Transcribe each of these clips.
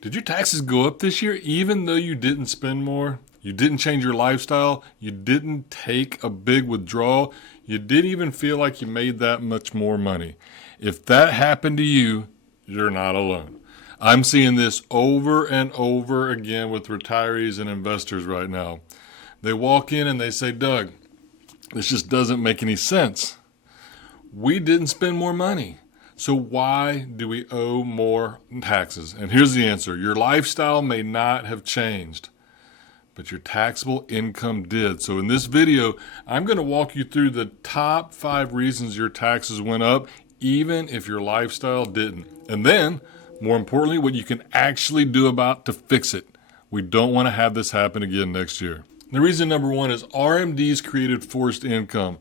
Did your taxes go up this year even though you didn't spend more? You didn't change your lifestyle? You didn't take a big withdrawal? You didn't even feel like you made that much more money? If that happened to you, you're not alone. I'm seeing this over and over again with retirees and investors right now. They walk in and they say, Doug, this just doesn't make any sense. We didn't spend more money. So why do we owe more taxes? And here's the answer. Your lifestyle may not have changed, but your taxable income did. So in this video, I'm going to walk you through the top 5 reasons your taxes went up, even if your lifestyle didn't. And then, more importantly, what you can actually do about to fix it. We don't want to have this happen again next year. The reason number 1 is RMDs created forced income.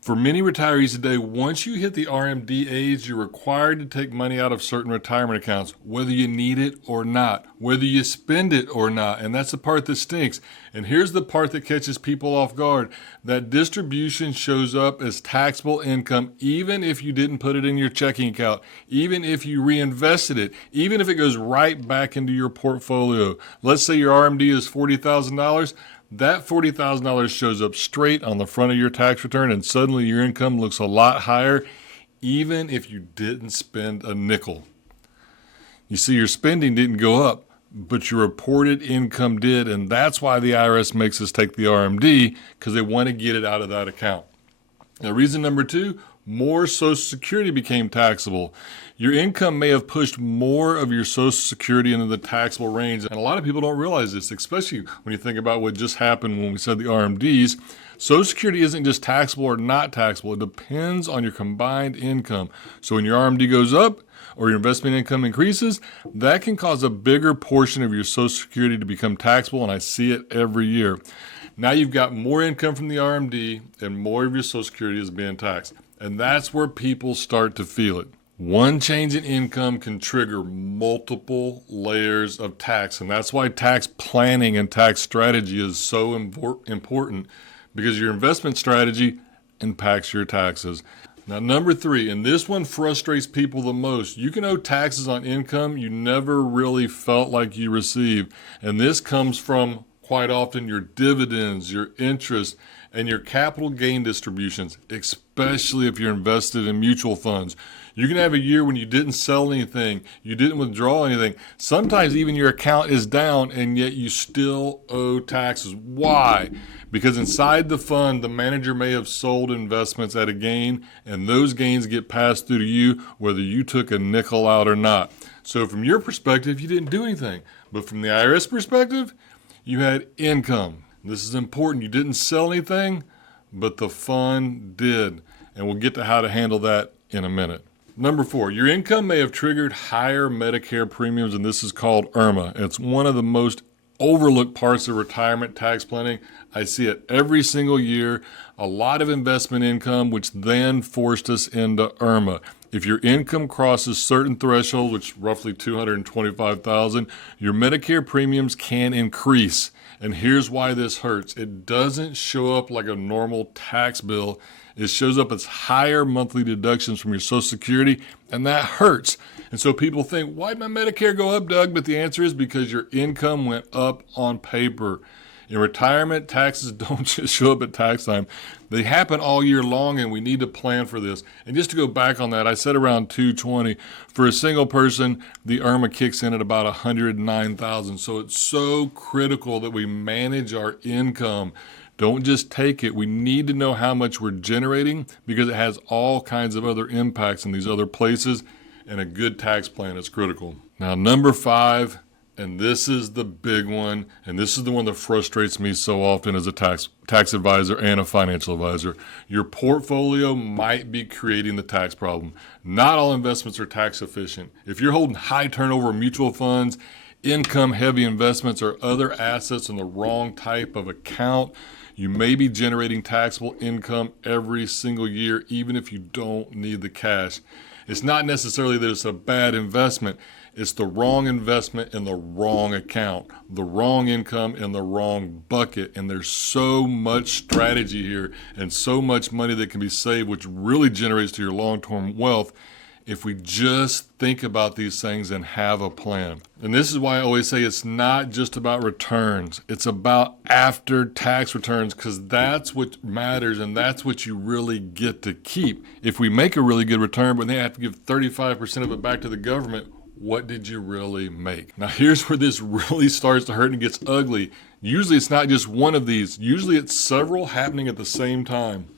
For many retirees today, once you hit the RMD age, you're required to take money out of certain retirement accounts, whether you need it or not, whether you spend it or not. And that's the part that stinks. And here's the part that catches people off guard. That distribution shows up as taxable income, even if you didn't put it in your checking account, even if you reinvested it, even if it goes right back into your portfolio. Let's say your RMD is $40,000. That $40,000 shows up straight on the front of your tax return, and suddenly your income looks a lot higher, even if you didn't spend a nickel. You see, your spending didn't go up, but your reported income did, and that's why the IRS makes us take the RMD, because they want to get it out of that account. Now, reason number 2, more Social Security became taxable. Your income may have pushed more of your Social Security into the taxable range. And a lot of people don't realize this, especially when you think about what just happened when we said the RMDs. Social Security isn't just taxable or not taxable. It depends on your combined income. So when your RMD goes up or your investment income increases, that can cause a bigger portion of your Social Security to become taxable. And I see it every year. Now you've got more income from the RMD and more of your Social Security is being taxed. And that's where people start to feel it. One change in income can trigger multiple layers of tax. And that's why tax planning and tax strategy is so important, because your investment strategy impacts your taxes. Now, number 3, and this one frustrates people the most. You can owe taxes on income you never really felt like you received. And this comes from quite often your dividends, your interest, and your capital gain distributions, especially if you're invested in mutual funds. You can have a year when you didn't sell anything, you didn't withdraw anything. Sometimes even your account is down and yet you still owe taxes. Why? Because inside the fund, the manager may have sold investments at a gain, and those gains get passed through to you whether you took a nickel out or not. So from your perspective, you didn't do anything. But from the IRS perspective, you had income. This is important. You didn't sell anything, but the fund did. And we'll get to how to handle that in a minute. Number 4, your income may have triggered higher Medicare premiums, and this is called IRMAA. It's one of the most overlooked parts of retirement tax planning. I see it every single year. A lot of investment income, which then forced us into IRMAA. If your income crosses certain thresholds, which is roughly $225,000, your Medicare premiums can increase. And here's why this hurts. It doesn't show up like a normal tax bill. It shows up as higher monthly deductions from your Social Security, and that hurts. And so people think, why'd my Medicare go up, Doug? But the answer is because your income went up on paper. In retirement, taxes don't just show up at tax time. They happen all year long, and we need to plan for this. And just to go back on that, I said around 220. For a single person, the IRMAA kicks in at about $109,000. So it's so critical that we manage our income. Don't just take it. We need to know how much we're generating, because it has all kinds of other impacts in these other places, and a good tax plan is critical. Now, number 5, and this is the big one, and this is the one that frustrates me so often as a tax advisor and a financial advisor. Your portfolio might be creating the tax problem. Not all investments are tax efficient. If you're holding high turnover mutual funds, income-heavy investments, or other assets in the wrong type of account, you may be generating taxable income every single year, even if you don't need the cash. It's not necessarily that it's a bad investment. It's the wrong investment in the wrong account, the wrong income in the wrong bucket. And there's so much strategy here and so much money that can be saved, which really generates to your long-term wealth, if we just think about these things and have a plan. And this is why I always say it's not just about returns. It's about after tax returns, because that's what matters and that's what you really get to keep. If we make a really good return, but they have to give 35% of it back to the government, what did you really make? Now here's where this really starts to hurt and gets ugly. Usually it's not just one of these. Usually it's several happening at the same time.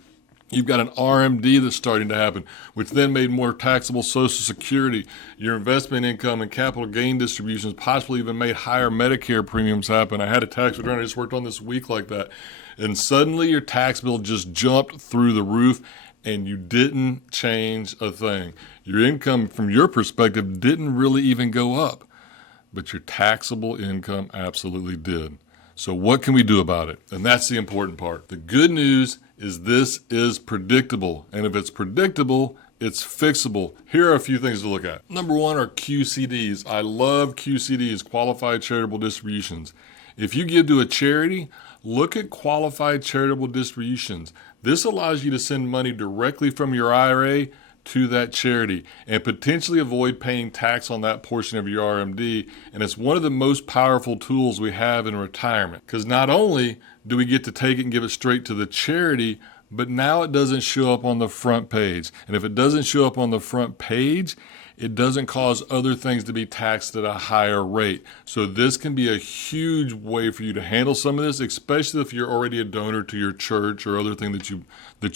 You've got an RMD that's starting to happen, which then made more taxable Social Security. Your investment income and capital gain distributions possibly even made higher Medicare premiums happen. I had a tax return I just worked on this week like that. And suddenly your tax bill just jumped through the roof and you didn't change a thing. Your income from your perspective didn't really even go up, but your taxable income absolutely did. So what can we do about it? And that's the important part. The good news is this is predictable. And if it's predictable, it's fixable. Here are a few things to look at. Number one are QCDs. I love QCDs, qualified charitable distributions. If you give to a charity, look at qualified charitable distributions. This allows you to send money directly from your IRA to that charity and potentially avoid paying tax on that portion of your RMD. And it's one of the most powerful tools we have in retirement, because not only do we get to take it and give it straight to the charity, but now it doesn't show up on the front page. And if it doesn't show up on the front page, it doesn't cause other things to be taxed at a higher rate. So this can be a huge way for you to handle some of this, especially if you're already a donor to your church or other thing that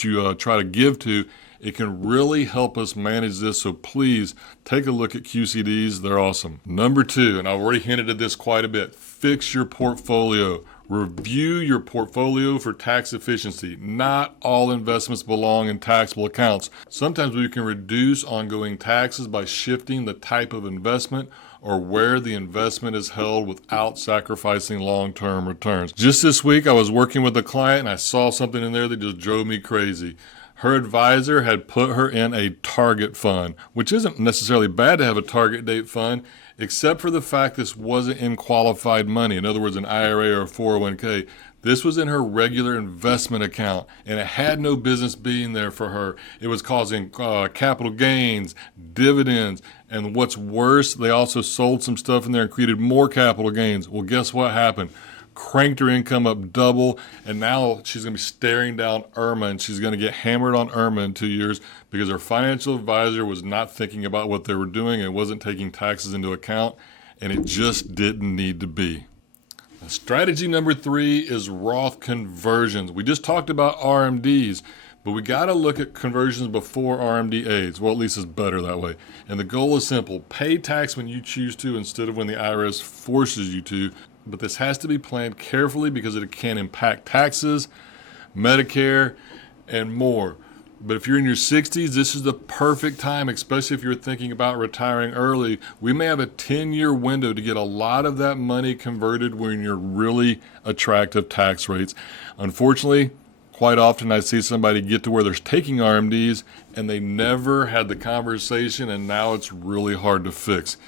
you try to give to. It can really help us manage this, so please take a look at QCDs. They're awesome. Number two, and I've already hinted at this quite a bit, fix your portfolio. Review your portfolio for tax efficiency. Not all investments belong in taxable accounts. Sometimes we can reduce ongoing taxes by shifting the type of investment or where the investment is held without sacrificing long-term returns. Just this week, I was working with a client and I saw something in there that just drove me crazy. Her advisor had put her in a target fund, which isn't necessarily bad to have a target date fund, except for the fact this wasn't in qualified money. In other words, an IRA or a 401k. This was in her regular investment account, and it had no business being there for her. It was causing capital gains, dividends, and what's worse, they also sold some stuff in there and created more capital gains. Well, guess what happened? Cranked her income up double, and now she's going to be staring down IRMAA, and she's going to get hammered on IRMAA in 2 years because her financial advisor was not thinking about what they were doing and wasn't taking taxes into account, and it just didn't need to be. Strategy number three is Roth conversions. We just talked about RMDs, but we got to look at conversions before RMDAs. Well, at least it's better that way. And the goal is simple. Pay tax when you choose to instead of when the IRS forces you to. But this has to be planned carefully because it can impact taxes, Medicare, and more. But if you're in your 60s, this is the perfect time, especially if you're thinking about retiring early. We may have a 10-year window to get a lot of that money converted when you're really attractive tax rates. Unfortunately, quite often I see somebody get to where they're taking RMDs and they never had the conversation, and now it's really hard to fix.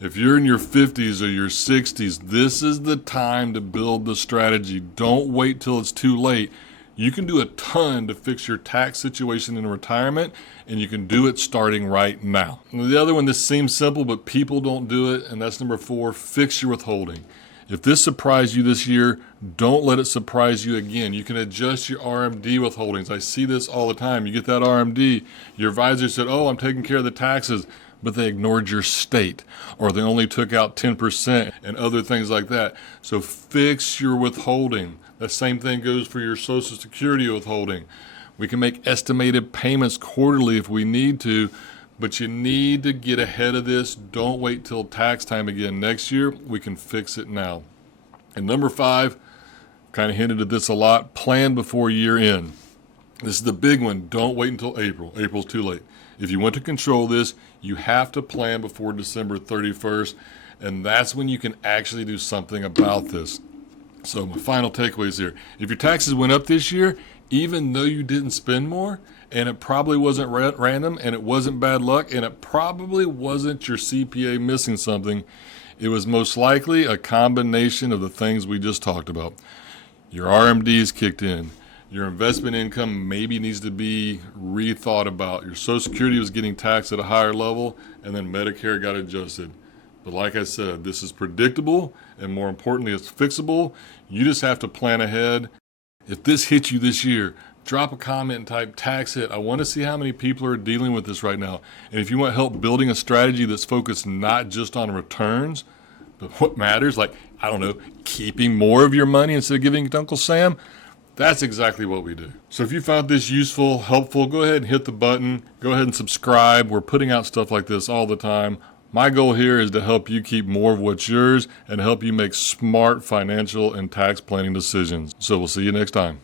If you're in your 50s or your 60s, this is the time to build the strategy. Don't wait till it's too late. You can do a ton to fix your tax situation in retirement, and you can do it starting right now. And the other one, this seems simple, but people don't do it, and that's number 4, fix your withholding. If this surprised you this year, don't let it surprise you again. You can adjust your RMD withholdings. I see this all the time. You get that RMD, your advisor said, oh, I'm taking care of the taxes, but they ignored your state, or they only took out 10% and other things like that. So fix your withholding. The same thing goes for your Social Security withholding. We can make estimated payments quarterly if we need to, but you need to get ahead of this. Don't wait till tax time again next year. We can fix it now. And number 5, kind of hinted at this a lot, plan before year end. This is the big one. Don't wait until April. April's too late. If you want to control this, you have to plan before December 31st, and that's when you can actually do something about this. So my final takeaways here. If your taxes went up this year, even though you didn't spend more, and it probably wasn't random, and it wasn't bad luck, and it probably wasn't your CPA missing something, it was most likely a combination of the things we just talked about. Your RMDs kicked in. Your investment income maybe needs to be rethought about. Your Social Security was getting taxed at a higher level, and then Medicare got adjusted. But like I said, this is predictable, and more importantly, it's fixable. You just have to plan ahead. If this hits you this year, drop a comment and type tax hit. I want to see how many people are dealing with this right now. And if you want help building a strategy that's focused not just on returns, but what matters, like, I don't know, keeping more of your money instead of giving it to Uncle Sam, that's exactly what we do. So if you found this useful, helpful, go ahead and hit the button. Go ahead and subscribe. We're putting out stuff like this all the time. My goal here is to help you keep more of what's yours and help you make smart financial and tax planning decisions. So we'll see you next time.